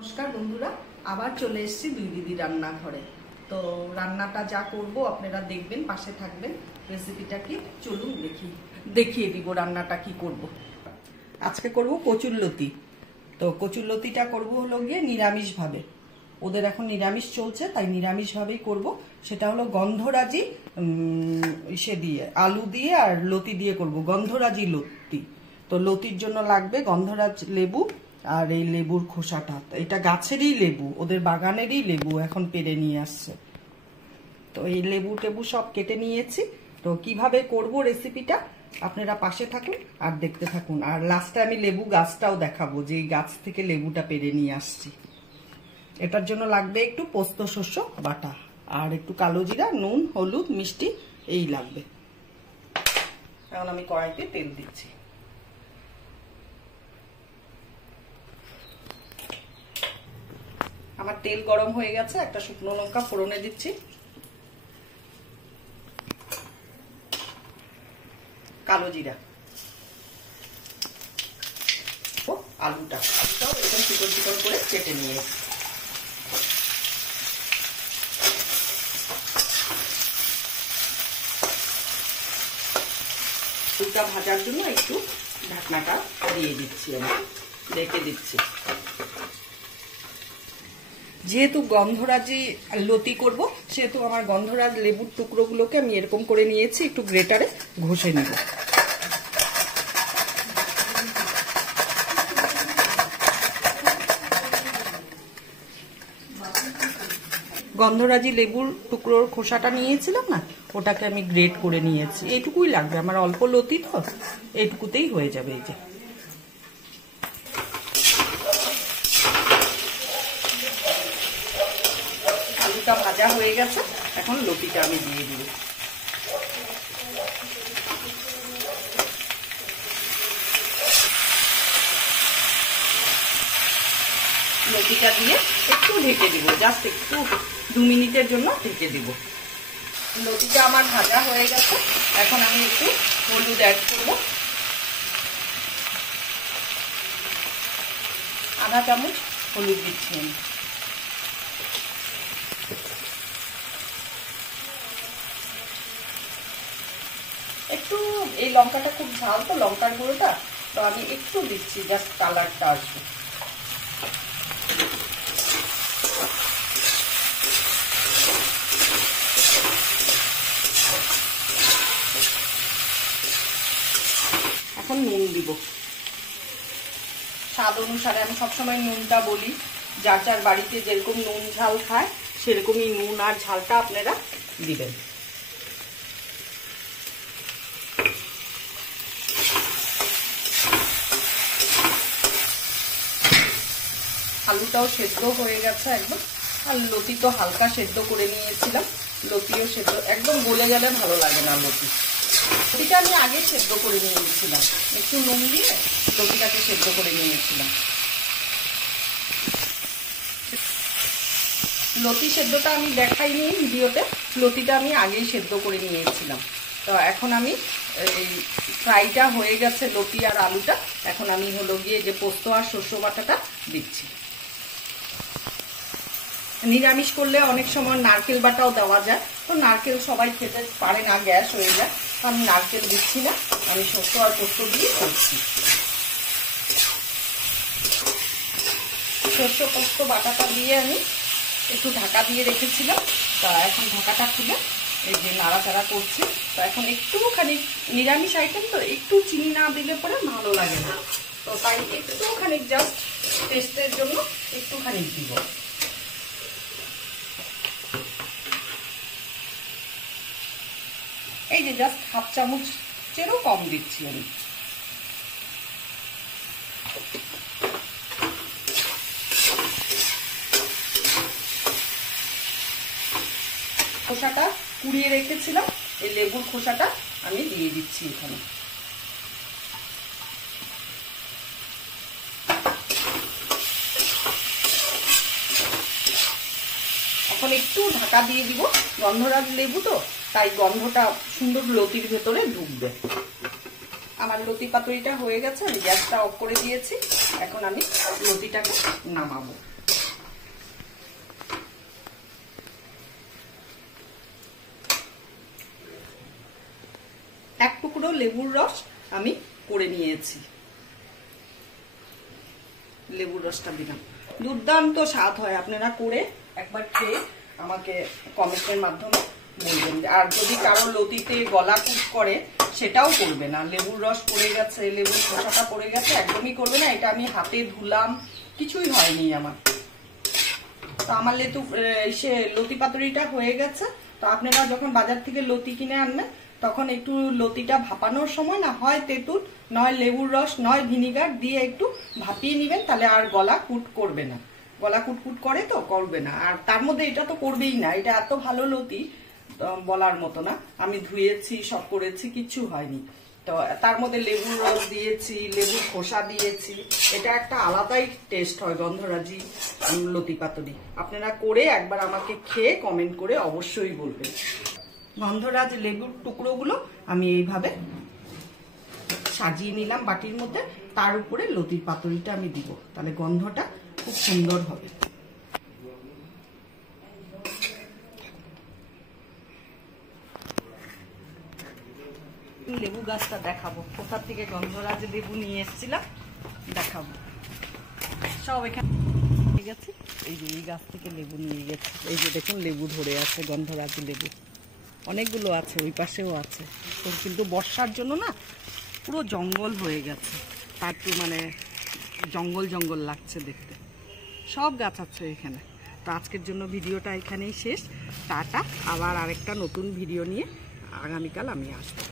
নমস্কার বন্ধুরা, আবার চলে এসেছি দুই দিদি রান্নাঘরে। তো রান্নাটা যা করব আপনারা দেখবেন, পাশে থাকবেন। রেসিপিটা কি চলুন দেখিয়ে দিব রান্নাটা কি করব। আজকে করব কচুরলতি। তো কচুরলতিটা করব হলো গিয়ে নিরামিষভাবে। ওদের এখন নিরামিষ চলছে, তাই নিরামিষভাবেই করব। সেটা হলো গন্ধরাজি সে দিয়ে আলু দিয়ে আর লতি দিয়ে করব, গন্ধরাজি লতি। তো লতির জন্য লাগবে গন্ধরাজ লেবু আর এই লেবুর খোসাটা। এটা গাছেরই লেবু, ওদের বাগানেরই লেবু, এখন পেরে নিয়ে আসছে। তো এই লেবু টেবু সব কেটে নিয়েছি। তো কিভাবে করব রেসিপিটা আপনারা পাশে থাকুন আর দেখতে থাকুন। আর লাস্টে আমি লেবু গাছটাও দেখাবো, যে এই গাছ থেকে লেবুটা পেরে নিয়ে আসছি। এটার জন্য লাগবে একটু পোস্ত শস্য বাটা আর একটু কালো জিরা, নুন, হলুদ, মিষ্টি এই লাগবে। এখন আমি কড়াইতে তেল দিচ্ছি। আমার তেল গরম হয়ে গেছে, একটা শুকনো লঙ্কা ফোড়নে দিচ্ছি, কালো জিরা, ও আলুটাও এরকম চিকন চিকন করে কেটে নিয়ে আলুটা ভাজার জন্য একটু ঢাকনাটা দিয়ে দিচ্ছি, আমি ঢেকে দিচ্ছি। যেহেতু গন্ধরাজি লতি করব, সেহেতু আমার গন্ধরাজ লেবুর টুকরোগুলোকে আমি এরকম করে নিয়েছি, একটু গ্রেটারে ঘষে নিব। গন্ধরাজি লেবুর টুকরোর খোসাটা নিয়েছিলাম না, ওটাকে আমি গ্রেট করে নিয়েছি। এইটুকুই লাগবে, আমার অল্প লতি তো, এইটুকুতেই হয়ে যাবে। এই যে আলুটা ভাজা হয়ে গেছে, এখন লতিটা আমি দিয়ে দিব। লতিটা দিয়ে একটু ঢেকে দিব, জাস্ট একটু 2 মিনিটের জন্য ঢেকে দিব। লতিটা আমার ভাজা হয়ে গেছে, এখন আমি একটু হলুদ অ্যাড করব, আধা চামচ হলুদ দিচ্ছি আমি। একটু এই লঙ্কাটা খুব ঝাল তো, লঙ্কার গুঁড়োটা, তো আমি একটু দিচ্ছি, জাস্ট কালারটা আসবে। এখন নুন দিব স্বাদ অনুসারে। আমি সবসময় নুনটা বলি, যার যার বাড়িতে যেরকম নুন ঝাল খায় সেরকমই নুন আর ঝালটা আপনারা দিবেন। আলুটাও সেদ্ধ হয়ে গেছে একদম, আর লতি তো হালকা সেদ্ধ করে নিয়েছিলাম। লতিও সেদ্ধ, একদম গলে গেলে ভালো লাগে না লতি। লতিটা আমি আগে সেদ্ধ করে নিয়েছিলাম, একটু নুন দিয়ে লতিটাকে সেদ্ধ করে নিয়েছিলাম। লতি সেদ্ধটা আমি দেখাইনি ভিডিওতে, লতিটা আমি আগেই সেদ্ধ করে নিয়েছিলাম। তো এখন আমি এই ফ্রাইটা হয়ে গেছে লতি আর আলুটা, এখন আমি হলো গিয়ে যে পোস্ত আর শস্য বাটাটা দিচ্ছি। নিরামিষ করলে অনেক সময় নারকেল বাটাও দেওয়া যায়, তো নারকেল সবাই খেতে পারে না, গ্যাস হয়ে যায়, তো আমি নারকেল দিচ্ছি না, আমি শস্য আর পোস্ত দিয়ে করছি। শস্য পোস্ত বাটাটা দিয়ে আমি একটু ঢাকা দিয়ে রেখেছিলাম। তা এখন ঢাকাটা খুলে এই যে নাড়াচাড়া করছি। তো এখন একটুখানি নিরামিষ আইটেম তো, একটু চিনি না দিলে পরে ভালো লাগে না, তো তাই একটুখানি জাস্ট টেস্টের জন্য একটুখানি দিব। এই যে জাস্ট হাফ চামচেরও কম দিচ্ছি আমি। খোসাটা কুড়িয়ে রেখেছিলাম, এই লেবুর খোসাটা আমি দিয়ে দিচ্ছি এখানে। এখন একটু ঢাকা দিয়ে দিব, গন্ধরাজ লেবু তো, তাই গন্ধটা সুন্দর লতির ভেতরে ঢুকবে। আমার লতি পাতুরিটা হয়ে গেছে, আমি গ্যাসটা অফ করে দিয়েছি। এখন আমি লতিটাকে নামাবো। টুকরো লেবুর রস আমি করে নিয়েছি। লেবুর রসটা দিলাম, দুর্দান্ত স্বাদ হয়। আপনারা করে একবার খেয়ে আমাকে কমেন্টের মাধ্যমে বলবেন। আর যদি কারো লতিতে গলা কুট করে সেটাও করবে না, লেবুর রস পড়ে গেছে, লেবুর খোসাটা পড়ে গেছে, একদমই করবে না। এটা আমি হাতে ধুলাম, কিছুই হয়নি আমার। তো আমার লতি পাতুরিটা হয়ে গেছে। তো আপনারা যখন বাজার থেকে লতি কিনে আনবেন তখন একটু লতিটা ভাপানোর সময় না হয় তেঁতুল, নয় লেবুর রস, নয় ভিনিগার দিয়ে একটু ভাপিয়ে নেবেন, তাহলে আর গলা কুট করবে না। গলা কুটকুট করে তো করবে না। আর তার মধ্যে এটা তো করবেই না, এটা এত ভালো লতি বলার মতো না। আমি ধুয়েছি, সব করেছি, কিচ্ছু হয়নি। তো তার মধ্যে লেবুর রস দিয়েছি, লেবুর খোসা দিয়েছি, এটা একটা আলাদাই টেস্ট হয় গন্ধরাজি লতি পাতুরি। আপনারা করে একবার আমাকে খেয়ে কমেন্ট করে অবশ্যই বলবেন। গন্ধরাজ লেবুর টুকরোগুলো আমি এইভাবে সাজিয়ে নিলাম বাটির মধ্যে, তার উপরে লতির পাতুরিটা আমি দিব, তাহলে গন্ধটা খুব সুন্দর হবে। লেবু গাছটা দেখাবো, কোথা থেকে গন্ধরাজ লেবু নিয়ে এসেছিলাম দেখাবো। সব এখানে গেছি, এই যে এই গাছ থেকে লেবু নিয়ে গেছি। এই যে দেখুন লেবু ধরে আছে, গন্ধরাজ লেবু অনেকগুলো আছে, ওই পাশেও আছে। তো কিন্তু বর্ষার জন্য না পুরো জঙ্গল হয়ে গেছে, তার একটু মানে জঙ্গল জঙ্গল লাগছে দেখতে। সব গাছ আছে এখানে। তো আজকের জন্য ভিডিওটা এখানেই শেষ। টাটা, আবার আরেকটা নতুন ভিডিও নিয়ে আগামীকাল আমি আসবো।